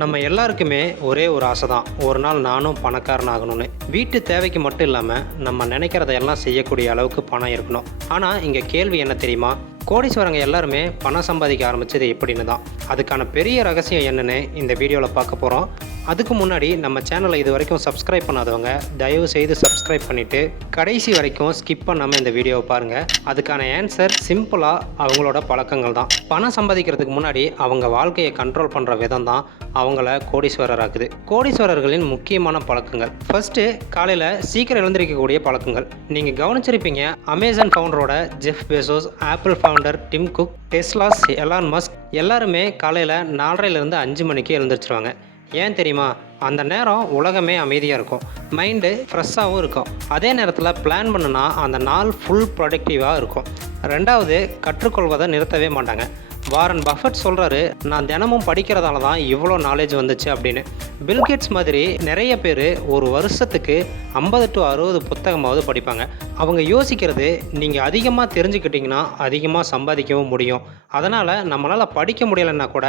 நம்ம எல்லாருக்குமே ஒரே ஒரு ஆசை தான், ஒரு நாள் நானும் பணக்காரன் ஆகணும்னு. வீட்டு தேவைக்கு மட்டும் இல்லாமல் நம்ம நினைக்கிறதையெல்லாம் செய்யக்கூடிய அளவுக்கு பணம் இருக்கணும். ஆனால் இங்கே கேள்வி என்ன தெரியுமா? கோடீஸ்வரங்க எல்லாருமே பணம் சம்பாதிக்க ஆரம்பித்தது எப்படின்னு தான். அதுக்கான பெரிய ரகசியம் என்னன்னு இந்த வீடியோவில் பார்க்க போகிறோம். அதுக்கு முன்னாடி நம்ம சேனலை இது வரைக்கும் சப்ஸ்கிரைப் பண்ணாதவங்க தயவு செய்து சப்ஸ்கிரைப் பண்ணிவிட்டு கடைசி வரைக்கும் ஸ்கிப் பண்ணாமல் இந்த வீடியோவை பாருங்கள். அதுக்கான ஆன்சர் சிம்பிளாக அவங்களோட பழக்கங்கள் தான். பணம் சம்பாதிக்கிறதுக்கு முன்னாடி அவங்க வாழ்க்கையை கண்ட்ரோல் பண்ணுற விதம் தான் அவங்கள கோடீஸ்வரர் ஆக்குது. கோடீஸ்வரர்களின் முக்கியமான பழக்கங்கள். ஃபர்ஸ்ட்டு, காலையில் சீக்கிரம் எழுந்திருக்கக்கூடிய பழக்கங்கள். நீங்கள் கவனிச்சிருப்பீங்க, அமேசான் ஃபவுண்டரோட Jeff Bezos, Apple founder Tim Cook, Tesla's Elon Musk எல்லாருமே காலையில் 4:30லேருந்து 5 மணிக்கு எழுந்திரிச்சிருவாங்க. ஏன் தெரியுமா? அந்த நேரம் உலகமே அமைதியாக இருக்கும், மைண்டு ஃப்ரெஷ்ஷாகவும் இருக்கும். அதே நேரத்தில் பிளான் பண்ணுனா அந்த நாள் ஃபுல் ப்ரொடக்டிவாக இருக்கும். ரெண்டாவது, கற்றுக்கொள்வதை நிறுத்தவே மாட்டாங்க. வாரன் பஃபட் சொல்கிறாரு, நான் தினமும் படிக்கிறதால தான் இவ்வளோ நாலேஜ் வந்துச்சு அப்படின்னு. பில்கேட்ஸ் மாதிரி நிறைய பேர் ஒரு வருஷத்துக்கு 50 to 60 புத்தகமாவது படிப்பாங்க. அவங்க யோசிக்கிறது, நீங்கள் அதிகமாக தெரிஞ்சுக்கிட்டிங்கன்னா அதிகமாக சம்பாதிக்கவும் முடியும். அதனால் நம்மளால் படிக்க முடியலைன்னா கூட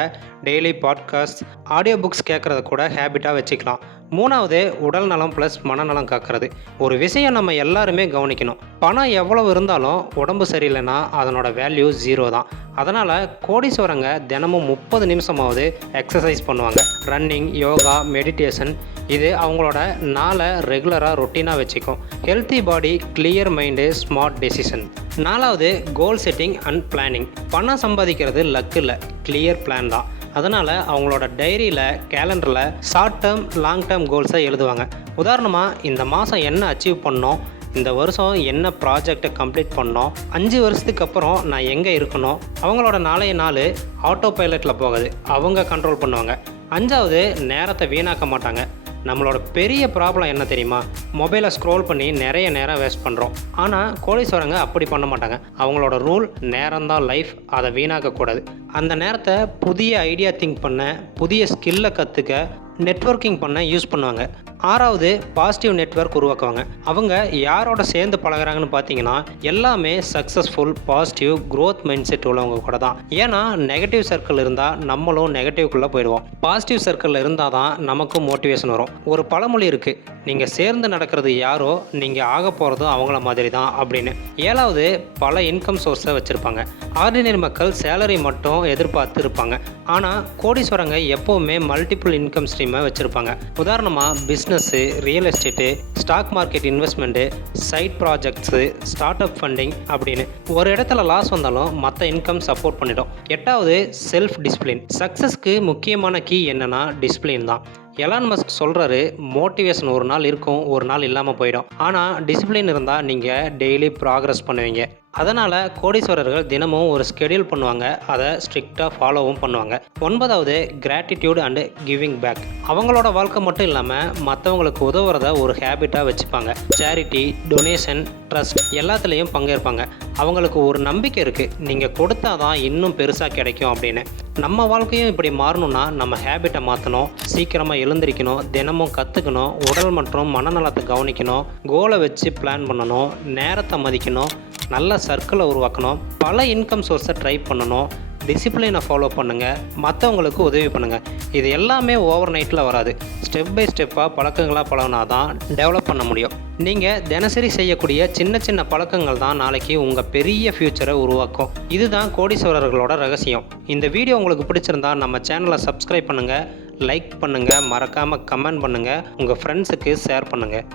டெய்லி பாட்காஸ்ட், ஆடியோ புக்ஸ் கேட்குறத கூட ஹேபிட்டாக வச்சுக்கலாம். மூணாவது, உடல் நலம் ப்ளஸ் மனநலம் காக்கிறது. ஒரு விஷயம் நம்ம எல்லாருமே கவனிக்கணும், பணம் எவ்வளவு இருந்தாலும் உடம்பு சரியில்லைன்னா அதனோட வேல்யூ 0 தான். அதனால் கோடீஸ்வரங்க தினமும் 30 நிமிஷமாவது எக்ஸசைஸ் பண்ணுவாங்க. ரன்னிங், யோகா, மெடிடேஷன், இது அவங்களோட நாளை ரெகுலராக ரொட்டீனாக வச்சுக்கும். ஹெல்த்தி பாடி, கிளியர் மைண்டு, ஸ்மார்ட் டெசிஷன். நாலாவது, கோல் செட்டிங் அண்ட் பிளானிங். பணம் சம்பாதிக்கிறது லக்கு இல்லை, கிளியர் பிளான் தான். அதனால் அவங்களோட டைரியில், கேலண்டரில் ஷார்ட் டேர்ம், லாங் டேர்ம் கோல்ஸை எழுதுவாங்க. உதாரணமாக, இந்த மாதம் என்ன அச்சீவ் பண்ணோம், இந்த வருஷம் என்ன ப்ராஜெக்டை கம்ப்ளீட் பண்ணோம், 5 வருஷத்துக்கு அப்புறம் நான் எங்கே இருக்கணும். அவங்களோட நாளைய நாள் ஆட்டோ பைலட்டில் போகுது, அவங்க கண்ட்ரோல் பண்ணுவாங்க. அஞ்சாவது, நேரத்தை வீணாக்க மாட்டாங்க. நம்மளோட பெரிய ப்ராப்ளம் என்ன தெரியுமா? மொபைலை ஸ்க்ரோல் பண்ணி நிறைய நேரம் வேஸ்ட் பண்ணுறோம். ஆனால் கோடீஸ்வரங்க அப்படி பண்ண மாட்டாங்க. அவங்களோட ரூல், நேரம்தான் லைஃப், அதை வீணாக்கக்கூடாது. அந்த நேரத்தை புதிய ஐடியா திங்க் பண்ண, புதிய ஸ்கில்லை கற்றுக்க, நெட்வொர்க்கிங் பண்ண யூஸ் பண்ணுவாங்க. ஆறாவது, பாசிட்டிவ் நெட்வொர்க் உருவாக்குவாங்க. அவங்க யாரோட சேர்ந்து பழகிறாங்கன்னு பார்த்தீங்கன்னா எல்லாமே successful, positive, growth mind set உள்ளவங்க கூட தான். ஏன்னா நெகட்டிவ் சர்க்கிள் இருந்தால் நம்மளும் நெகட்டிவ்குள்ளே போயிடுவோம். பாசிட்டிவ் சர்க்கிளில் இருந்தால் தான் நமக்கும் மோட்டிவேஷன் வரும். ஒரு பழமொழி இருக்குது, நீங்கள் சேர்ந்து நடக்கிறது யாரோ நீங்கள் ஆக போகிறதும் அவங்கள மாதிரி தான் அப்படின்னு. ஏழாவது, பல இன்கம் சோர்ஸை வச்சுருப்பாங்க. ஆர்டினரி மக்கள் சேலரி மட்டும் எதிர்பார்த்து இருப்பாங்க. ஆனால் கோடீஸ்வரங்க எப்போவுமே மல்டிபிள் இன்கம் ஸ்ட்ரீமை வச்சுருப்பாங்க. உதாரணமாக business, real estate, stock market investment, side projects, startup funding அப்படின்னு. ஒரு இடத்துல லாஸ் வந்தாலும் மற்ற இன்கம் சப்போர்ட் பண்ணிடும். எட்டாவது, செல்ஃப் டிசிப்ளின். சக்ஸஸ்க்கு முக்கியமான கீ என்னென்னா டிசிப்ளின் தான். எலான் மஸ்க் சொல்கிறாரு, மோட்டிவேஷன் ஒரு நாள் இருக்கும், ஒரு நாள் இல்லாமல் போயிடும். ஆனால் டிசிப்ளின் இருந்தால் நீங்கள் டெய்லி ப்ராக்ரஸ் பண்ணுவீங்க. அதனால் கோடீஸ்வரர்கள் தினமும் ஒரு ஸ்கெடியூல் பண்ணுவாங்க, அதை ஸ்ட்ரிக்டாக ஃபாலோவும் பண்ணுவாங்க. ஒன்பதாவது, கிராட்டிடியூட் அண்டு கிவிங் பேக். அவங்களோட வாழ்க்கை மட்டும் இல்லாமல் மற்றவங்களுக்கு உதவுறத ஒரு ஹேபிட்டாக வச்சுப்பாங்க. சேரிட்டி, டொனேஷன், ட்ரஸ்ட் எல்லாத்துலேயும் பங்கேற்பாங்க. அவங்களுக்கு ஒரு நம்பிக்கை இருக்குது, நீங்கள் கொடுத்தா தான் இன்னும் பெருசாக கிடைக்கும் அப்படின்னு. நம்ம வாழ்க்கையும் இப்படி மாறணும்னா நம்ம ஹேபிட்டை மாற்றணும், சீக்கிரமாக எழுந்திரிக்கணும், தினமும் கற்றுக்கணும், உடல் மற்றும் மனநலத்தை கவனிக்கணும், கோலை வச்சு பிளான் பண்ணணும், நேரத்தை மதிக்கணும், நல்ல சர்க்கிளை உருவாக்கணும், பல இன்கம் சோர்ஸை ட்ரை பண்ணணும், டிசிப்ளினை ஃபாலோ பண்ணுங்கள், மற்றவங்களுக்கு உதவி பண்ணுங்கள். இது எல்லாமே ஓவர் நைட்டில் வராது. ஸ்டெப் பை ஸ்டெப்பாக பழக்கங்களாக பழகினா தான் டெவலப் பண்ண முடியும். நீங்கள் தினசரி செய்யக்கூடிய சின்ன சின்ன பழக்கங்கள் தான் நாளைக்கு உங்கள் பெரிய ஃப்யூச்சரை உருவாக்கும். இதுதான் கோடீஸ்வரர்களோட ரகசியம். இந்த வீடியோ உங்களுக்கு பிடிச்சிருந்தா நம்ம சேனலை சப்ஸ்கிரைப் பண்ணுங்கள், லைக் பண்ணுங்கள், மறக்காமல் கமெண்ட் பண்ணுங்கள், உங்கள் ஃப்ரெண்ட்ஸுக்கு ஷேர் பண்ணுங்கள்.